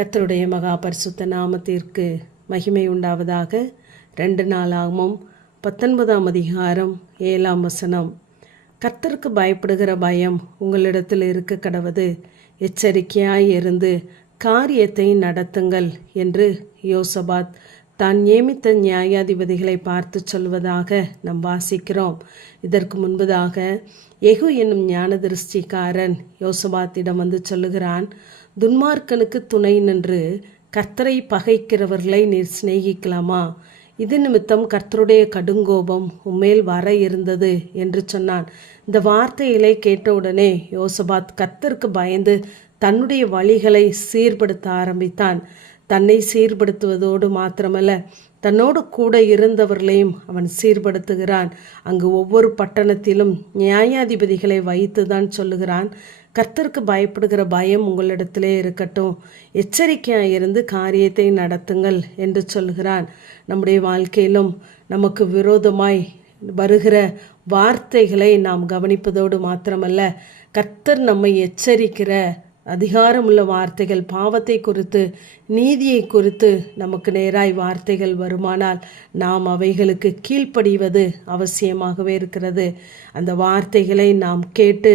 கர்த்தருடைய மகா பரிசுத்த நாமத்திற்கு மகிமை உண்டாவதாக. 2 நாளாகமம் 19ஆம் அதிகாரம் 7ஆம் வசனம். கர்த்தருக்கு பயப்படுகிற பயம் உங்களிடத்தில் இருக்க கடவது, எச்சரிக்கையாய் இருந்து காரியத்தை நடத்துங்கள் என்று யோசபாத் தான் நியமித்த நியாயாதிபதிகளை பார்த்து சொல்வதாக நாம் வாசிக்கிறோம். இதற்கு முன்பதாக யெகூ என்னும் ஞானதிருஷ்டிக்காரன் யோசபாத்திடம் வந்து சொல்லுகிறான், துன்மார்க்கனுக்கு துணை நின்று கர்த்தரை பகைக்கிறவர்களை நீர் சிநேகிக்கலாமா? இது நிமித்தம் கர்த்தருடைய கடுங்கோபம் உம்மேல் வர இருந்தது என்று சொன்னான். இந்த வார்த்தைகளை கேட்டவுடனே யோசபாத் கர்த்தருக்கு பயந்து தன்னுடைய வழிகளை சீர்படுத்த ஆரம்பித்தான். தன்னை சீர்படுத்துவதோடு மாத்திரமல்ல, தன்னோடு கூட இருந்தவர்களையும் அவன் சீர்படுத்துகிறான். அங்கு ஒவ்வொரு பட்டணத்திலும் நியாயாதிபதிகளை வைத்து தான் சொல்லுகிறான், கர்த்தருக்கு பயப்படுகிற பயம் உங்களிடத்திலே இருக்கட்டும், எச்சரிக்கையாக இருந்து காரியத்தை நடத்துங்கள் என்று சொல்கிறான். நம்முடைய வாழ்க்கையிலும் நமக்கு விரோதமாய் வருகிற வார்த்தைகளை நாம் கவனிப்பதோடு மாத்திரமல்ல, கர்த்தர் நம்மை எச்சரிக்கிற அதிகாரமுள்ள வார்த்தைகள், பாவத்தை குறித்து, நீதியை குறித்து நமக்கு நேராய் வார்த்தைகள் வருமானால் நாம் அவைகளுக்கு கீழ்ப்படிவது அவசியமாகவே இருக்கிறது. அந்த வார்த்தைகளை நாம் கேட்டு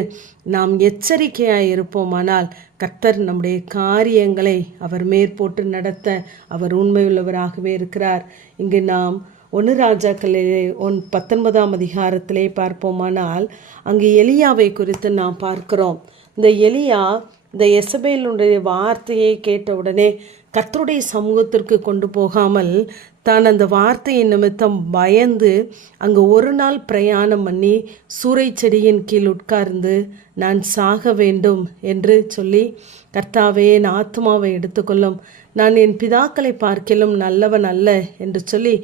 நாம் எச்சரிக்கையாக இருப்போமானால் கர்த்தர் நம்முடைய காரியங்களை அவர் மேற்போட்டு நடத்த அவர் உண்மையுள்ளவராகவே இருக்கிறார். இங்கு நாம் 1 ராஜாக்களிலே 19ஆம் அதிகாரத்திலே பார்ப்போமானால் அங்கு எலியாவை குறித்து நாம் பார்க்கிறோம். இந்த எலியா இந்த எசபேலுடைய வார்த்தையை கேட்டவுடனே கர்த்தருடைய சமூகத்திற்கு கொண்டு போகாமல் தான் அந்த வார்த்தையின் நிமித்தம் பயந்து அங்கு ஒரு நாள் பிரயாணம் பண்ணி சூறை செடியின் கீழ் உட்கார்ந்து நான் சாக வேண்டும் என்று சொல்லி, கர்த்தாவே என் ஆத்மாவை எடுத்துக்கொள்ளும், நான் என் பிதாக்களை பார்க்கிலும் நல்லவன் அல்ல என்று சொல்லி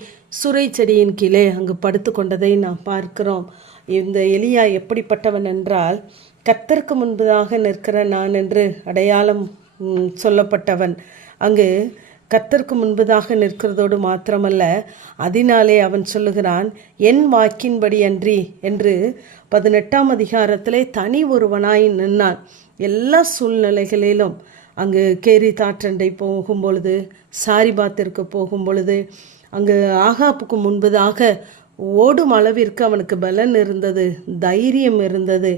சூறை செடியின் கீழே அங்கு படுத்து கொண்டதை நாம் பார்க்கிறோம். இந்த எலியா எப்படிப்பட்டவன் என்றால், கர்த்தருக்கு முன்பதாக நிற்கிற நான் என்று அடையாளம் சொல்லப்பட்டவன். அங்கு கர்த்தருக்கு முன்பதாக நிற்கிறதோடு மாத்திரமல்ல, அதனாலே அவன் சொல்லுகிறான், என் வாக்கின்படி அன்றி என்று 18ஆம் அதிகாரத்திலே தனி ஒருவனாய் நின்னான். எல்லா சூழ்நிலைகளிலும் அங்கு கேரி தாற்றண்டை போகும் பொழுது, சாரிபாத்திற்கு போகும் பொழுது, அங்கு ஆகாப்புக்கு முன்பதாக ஓடும் அளவிற்கு அவனுக்கு பலன் இருந்தது, தைரியம் இருந்தது.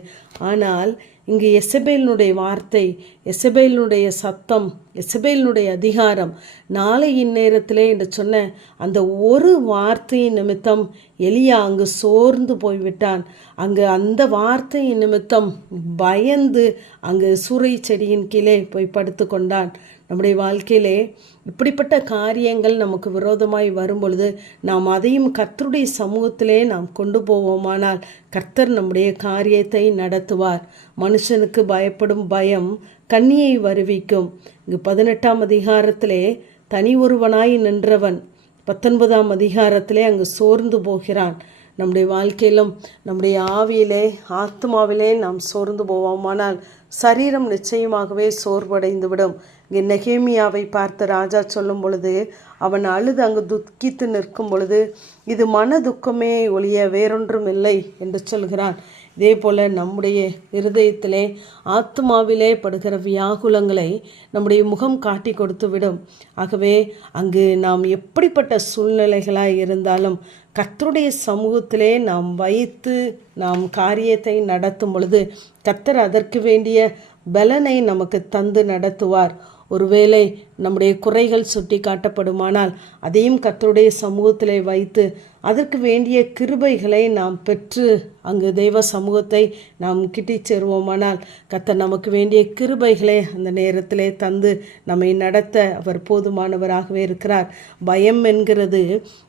ஆனால் இங்கு எசபேலினுடைய வார்த்தை, எசபேலினுடைய சத்தம், எசபேலினுடைய அதிகாரம், நாளை இந்நேரத்திலே என்று சொன்ன அந்த ஒரு வார்த்தையின் நிமித்தம் எலியா அங்கு சோர்ந்து போய்விட்டான். அங்கு அந்த வார்த்தையின் நிமித்தம் பயந்து அங்கு சூறை செடியின் கீழே போய் படுத்து கொண்டான். நம்முடைய வாழ்க்கையிலே இப்படிப்பட்ட காரியங்கள் நமக்கு விரோதமாய் வரும் பொழுது நாம் அதையும் கர்த்தருடைய சமூகத்திலே நாம் கொண்டு போவோமானால் கர்த்தர் நம்முடைய காரியத்தை நடத்துவார். மனுஷனுக்கு பயப்படும் பயம் கண்ணியை வருவிக்கும். இங்கு 18ஆம் அதிகாரத்திலே தனி ஒருவனாய் நின்றவன் 19ஆம் அதிகாரத்திலே அங்கு சோர்ந்து போகிறான். நம்முடைய வாழ்க்கையிலும் நம்முடைய ஆவியிலே, ஆத்மாவிலே நாம் சோர்ந்து போவோமானால் சரீரம் நிச்சயமாகவே சோர்வடைந்துவிடும். இங்கே நெகேமியாவை பார்த்து ராஜா சொல்லும் பொழுது அவன் அழுது அங்கு துக்கித்து நிற்கும் பொழுது, இது மன துக்கமே ஒழிய வேறொன்றும் இல்லை என்று சொல்கிறான். இதே போல் நம்முடைய இருதயத்திலே, ஆத்மாவிலே படுகிற வியாகுலங்களை நம்முடைய முகம் காட்டி கொடுத்து விடும். ஆகவே அங்கு நாம் எப்படிப்பட்ட சூழ்நிலைகளாக இருந்தாலும் கர்த்தருடைய சமூகத்திலே நாம் வைத்து நாம் காரியத்தை நடத்தும் பொழுது கர்த்தர் அதற்கு வேண்டிய பலனை நமக்கு தந்து நடத்துவார். ஒருவேளை நம்முடைய குறைகள் சுட்டி காட்டப்படுமானால் அதையும் கர்த்தருடைய சமூகத்திலே வைத்து அதற்கு வேண்டிய கிருபைகளை நாம் பெற்று அங்கு தெய்வ சமூகத்தை நாம் கிட்டி சேருவோமானால் கர்த்தர் நமக்கு வேண்டிய கிருபைகளை அந்த நேரத்திலே தந்து நம்மை நடத்த அவர் போதுமானவராகவே இருக்கிறார். பயம் என்கிறது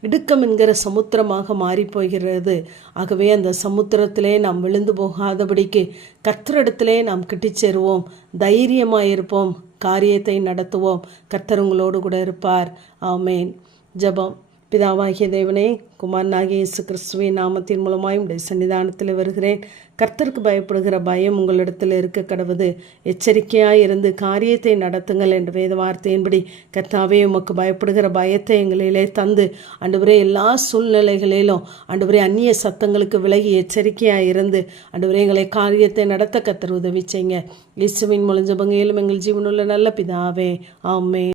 இடுக்கம் என்கிற சமுத்திரமாக மாறிப்போகிறது. ஆகவே அந்த சமுத்திரத்திலே நாம் விழுந்து போகாதபடிக்கு கர்த்தரிடத்திலே நாம் கிட்டி சேருவோம், தைரியமாயிருப்போம், காரியத்தை நடத்துவோம். கர்த்தர் உங்களோடு கூட இருப்பார். ஆமேன். ஜெபம். பிதாவாகிய தேவனே, குமாரனாகிய இயேசு கிறிஸ்துவின் நாமத்தின் மூலமாய் உடைய சன்னிதானத்தில் வருகிறேன். கர்த்தருக்கு பயப்படுகிற பயம் உங்களிடத்தில் இருக்க கடவுது. எச்சரிக்கையாக இருந்து காரியத்தை நடத்துங்கள் என்ற வேத வார்த்தையின்படி கர்த்தாவே உமக்கு பயப்படுகிற பயத்தை எங்களிலே தந்து ஆண்டவரே எல்லா சூழ்நிலைகளிலும் ஆண்டவரே அந்நிய சத்தங்களுக்கு விலகி எச்சரிக்கையாக இருந்து ஆண்டவரே எங்களை காரியத்தை நடத்த கர்த்தர் உதவி செய்யுங்க. இயேசுவின் மூலம் ஜெபங்களும் எங்கள் ஜீவனுள்ள நல்ல பிதாவே, ஆமென்.